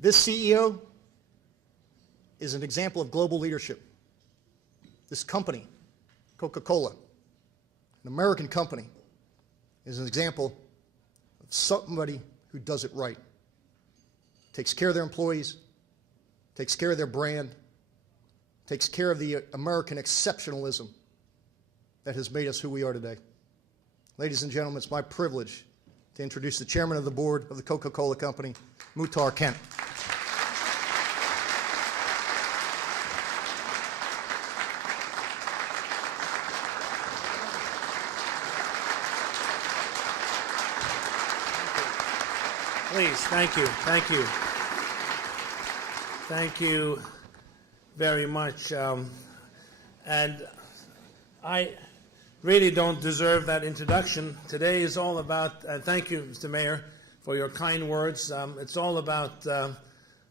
This CEO is an example of global leadership. This company, Coca-Cola, an American company, is an example of somebody who does it right. Takes care of their employees, takes care of their brand, takes care of the American exceptionalism that has made us who we are today. Ladies and gentlemen, it's my privilege to introduce the chairman of the board of the Coca-Cola Company, Muhar Kent. Please, thank you, thank you. Thank you very much. And I really don't deserve that introduction. Today is all about, thank you, Mr. Mayor, for your kind words. It's all about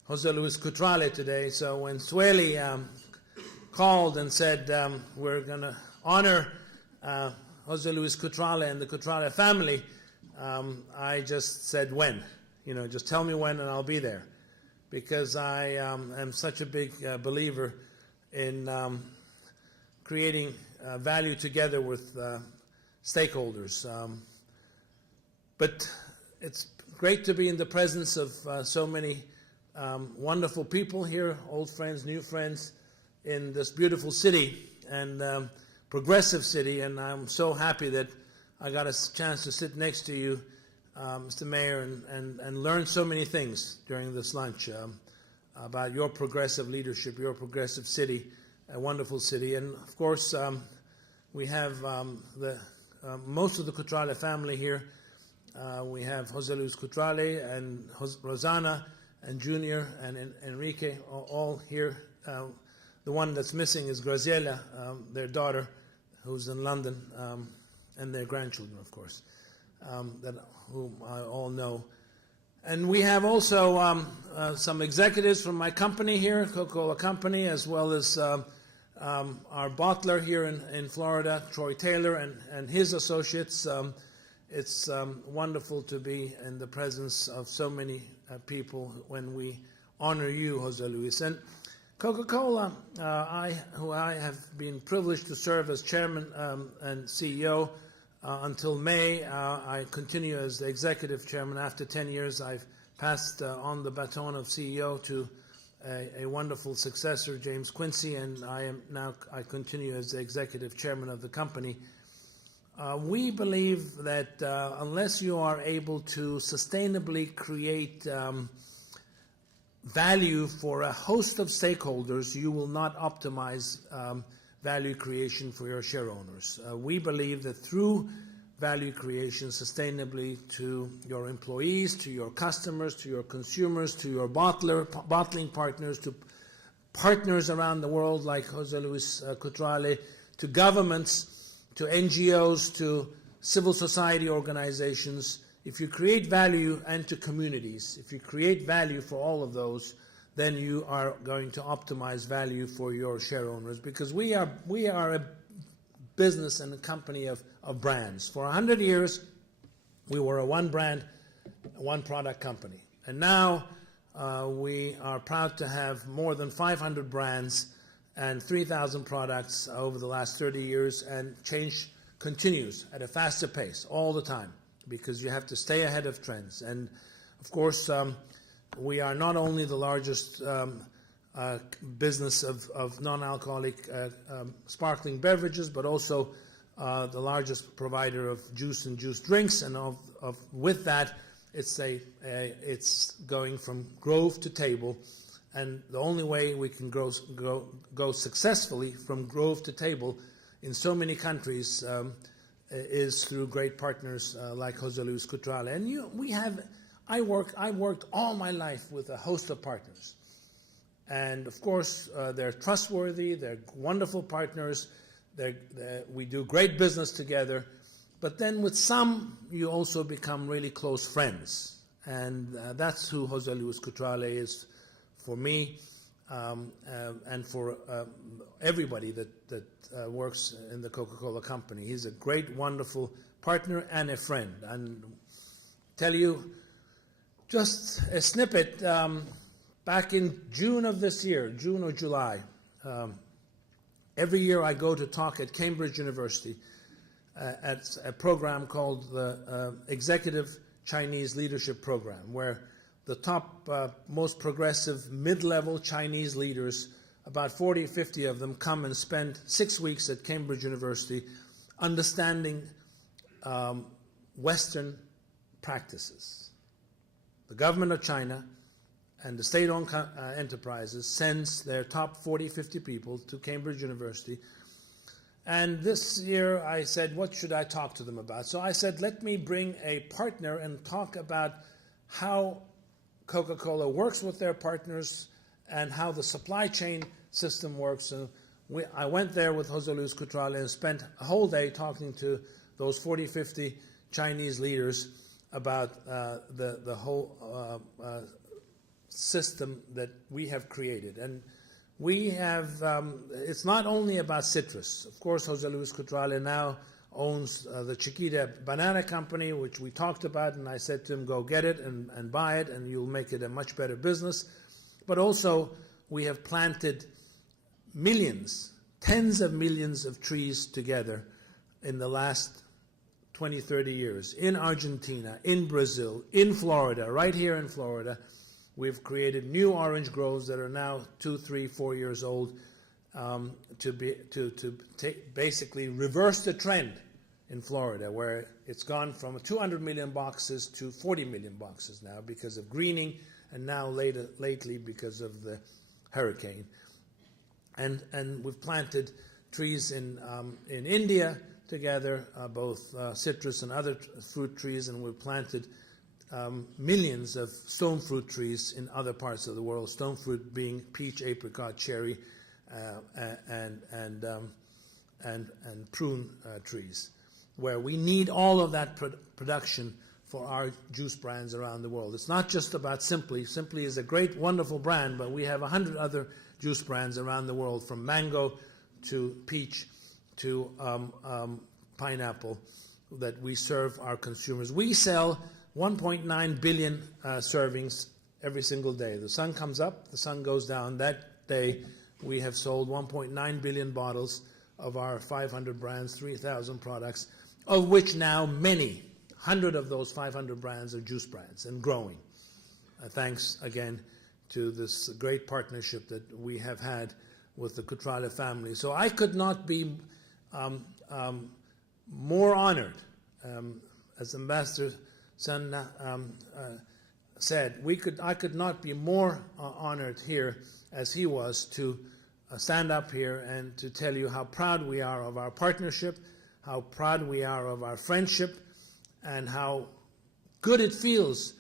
Jose Luis Cutrale today. So when Sueli called and said we're going to honor Jose Luis Cutrale and the Cutrale family, I just said when. You know, just tell me when and I'll be there. Because I am such a big believer in creating value together with stakeholders. But it's great to be in the presence of so many wonderful people here, old friends, new friends, in this beautiful city and progressive city. And I'm so happy that I got a chance to sit next to you, Mr. Mayor, and learn so many things during this lunch about your progressive leadership, your progressive city, a wonderful city. And of course, we have most of the Cutrale family here. We have Jose Luis Cutrale and Rosanna and Junior and Enrique all here. The one that's missing is Graziella, their daughter, who's in London, and their grandchildren, of course, whom I all know. And we have also some executives from my company here, Coca-Cola Company, as well as our bottler here in Florida, Troy Taylor, and his associates. It's wonderful to be in the presence of so many people when we honor you, Jose Luis. And Coca-Cola, who I have been privileged to serve as chairman and CEO until May. I continue as the executive chairman. After 10 years, I've passed on the baton of CEO to a wonderful successor, James Quincy, and I continue as the executive chairman of the company. We believe that unless you are able to sustainably create value for a host of stakeholders, you will not optimize value creation for your share owners. We believe that through value creation sustainably to your employees, to your customers, to your consumers, to your bottling partners, to partners around the world like Jose Luis Cutrale, to governments, to NGOs, to civil society organizations. If you create value, and to communities, if you create value for all of those, then you are going to optimize value for your share owners, because we are a business and a company of brands. For 100 years, we were a one brand, one product company. And now we are proud to have more than 500 brands and 3,000 products over the last 30 years, and change continues at a faster pace all the time, because you have to stay ahead of trends. And of course, we are not only the largest business of non-alcoholic sparkling beverages, but also the largest provider of juice and juice drinks. And with that, it's going from grove to table. And the only way we can go successfully from grove to table in so many countries is through great partners like Jose Luis Cutrale. And I worked all my life with a host of partners. And of course, they're trustworthy, they're wonderful partners, we do great business together. But then with some, you also become really close friends. And that's who Jose Luis Cutrale is for me, and for everybody that works in the Coca-Cola Company. He's a great, wonderful partner and a friend. And tell you just a snippet, back in June of this year, June or July, every year I go to talk at Cambridge University at a program called the Executive Chinese Leadership Program, where the top, most progressive, mid-level Chinese leaders, about 40 or 50 of them, come and spend 6 weeks at Cambridge University understanding Western practices. The government of China and the state-owned enterprises sends their top 40, 50 people to Cambridge University. And this year I said, what should I talk to them about? So I said, let me bring a partner and talk about how Coca-Cola works with their partners and how the supply chain system works. And I went there with José Luis Cutrale and spent a whole day talking to those 40, 50 Chinese leaders about the whole system that we have created. And we have, it's not only about citrus. Of course, José Luis Cutrale now owns the Chiquita Banana Company, which we talked about, and I said to him, go get it and buy it, and you'll make it a much better business. But also, we have planted millions, tens of millions of trees together in the last 20, 30 years, in Argentina, in Brazil, in Florida, right here in Florida. We've created new orange groves that are now 2, 3, 4 years old to basically reverse the trend in Florida, where it's gone from 200 million boxes to 40 million boxes now because of greening, and now lately because of the hurricane. And we've planted trees in India together, both citrus and other fruit trees, and we've planted millions of stone fruit trees in other parts of the world, stone fruit being peach, apricot, cherry, and prune trees, where we need all of that production for our juice brands around the world. It's not just about Simply. Simply is a great, wonderful brand, but we have 100 other juice brands around the world, from mango to peach to pineapple, that we serve our consumers. We sell 1.9 billion servings every single day. The sun comes up, the sun goes down. That day, we have sold 1.9 billion bottles of our 500 brands, 3,000 products, of which now many, 100 of those 500 brands are juice brands and growing. Thanks again to this great partnership that we have had with the Cutrale family. So I could not be more honored, as Ambassador Sun said, I could not be more honored here as he was to stand up here and to tell you how proud we are of our partnership, how proud we are of our friendship, and how good it feels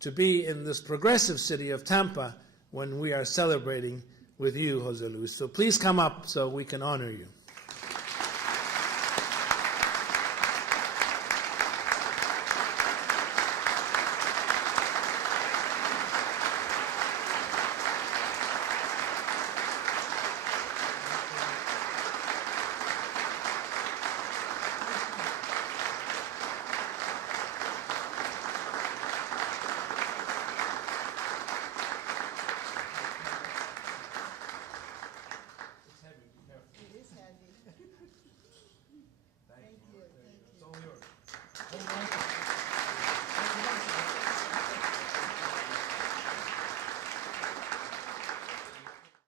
to be in this progressive city of Tampa when we are celebrating with you, José Luis. So please come up so we can honor you.